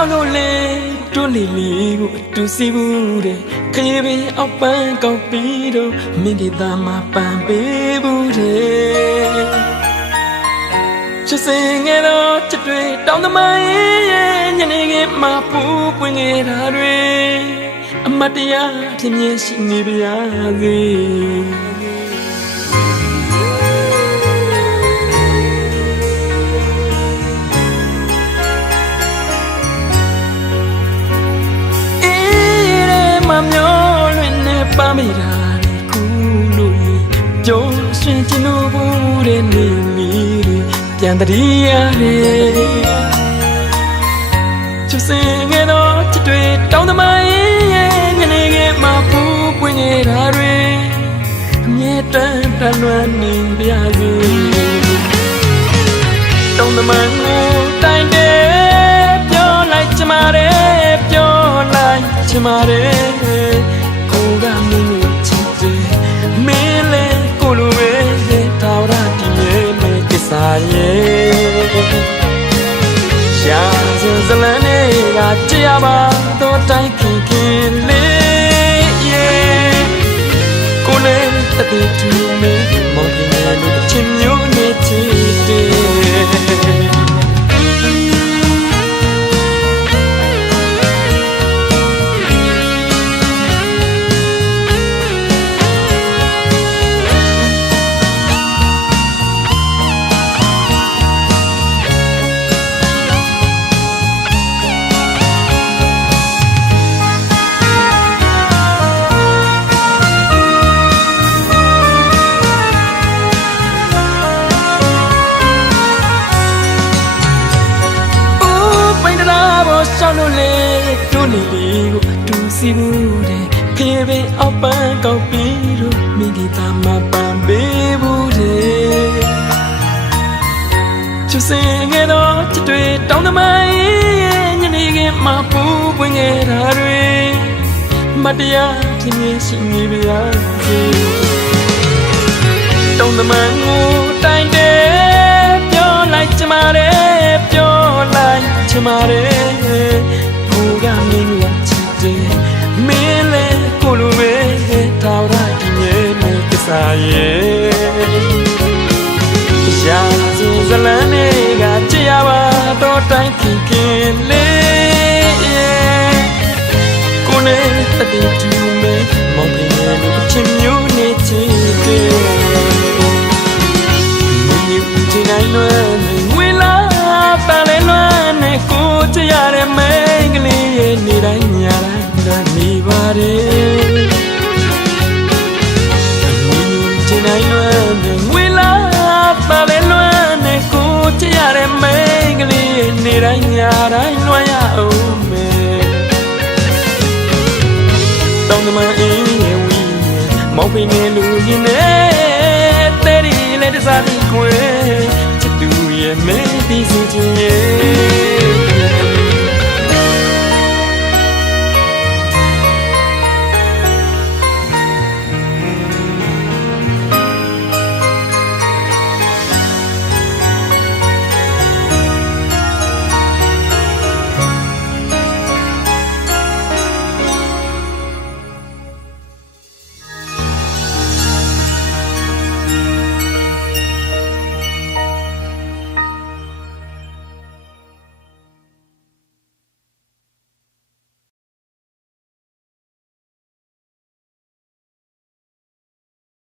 ရှောင်းလို့လေတွန်းလီလီကိုအတူစီဘူးတဲ့ခရီးပင်အောက်ပန်းကောက်ပြီးတော့မင်းဒီသားမှာပန်ပေးဘူးတဲ့ချစ်စင်ငယ်တော့ချစ်တွေတောင်းသမိုင်းရဲ့ညနေခင်းမှာပူပွင့်ခဲ့တာတွေအမတ်တရားဖြစ်မြဲရှိနေပါစေ မိတာလေခုလို့ရေကြုံရှင်ချင်လို့ဘူးတဲ့နေမီတွေပြန်တည်းရတယ်ချစ်စင်ငယ်တော့ချစ်တွေတောင်းသမိုင်းရဲ့ညနေခင်းမှာပူပွင့်နေတာတွေအမြဲတမ်းတလွမ်းနေပါစေတုံးသမန်ကိုတိုင်တယ်ပြောလိုက်ချင်ပါတယ်ပြောလိုက်ချင်ပါတယ် ရဲ့ရှာစင်စလန်းတွေကကြည်ရပါတော့တိုင်းခင်ခင်လေး လို့လေတွန်းလီလီကိုအတူစီဘူးတဲ့ခေပင်အောက်ပန်းကောက်ပြီးတော့မိဒီသားမပန်ပေးဘူးတဲ့ချစ်စင်ငယ်တော့ချစ်တွေတောင်းသမိုင်းရဲ့ညနေခင်းမှာပူပွင့်ခဲ့တာတွေမတရားဖြစ်နေရှိနေပါစေတောင်းသမိုင်းကိုတိုင်တယ်ပြောလိုက်ချင်ပါတယ်ပြောလိုက်ချင်ပါတယ် ကိုကမင်းကိုချစ်တယ်မင်းလည်းကိုလိုပဲထာဝရတည်မြဲမဲ့ကိစ္စရဲ့ရာဇူဇလန်နေကကြည်ရပါတော့တိုင်းခင်ခင်လေးကိုနဲ့တတိတူမဲမောင်ပင်ရဲ့လူချင်းမျိုး ပါတယ်မင်းယူချင်နိုင်လွယ်နေငွေလာပါလေလွယ်နေကိုချရတဲ့မိန်းကလေးရဲ့နေတိုင်းညတိုင်းလွှမ်းရအောင်မယ်တောင်းတမန်အင်းရဲ့ဝီမောင်ဖိနေလူရင်နဲ့တဲ့ရီလက်တစားပြီးခွေ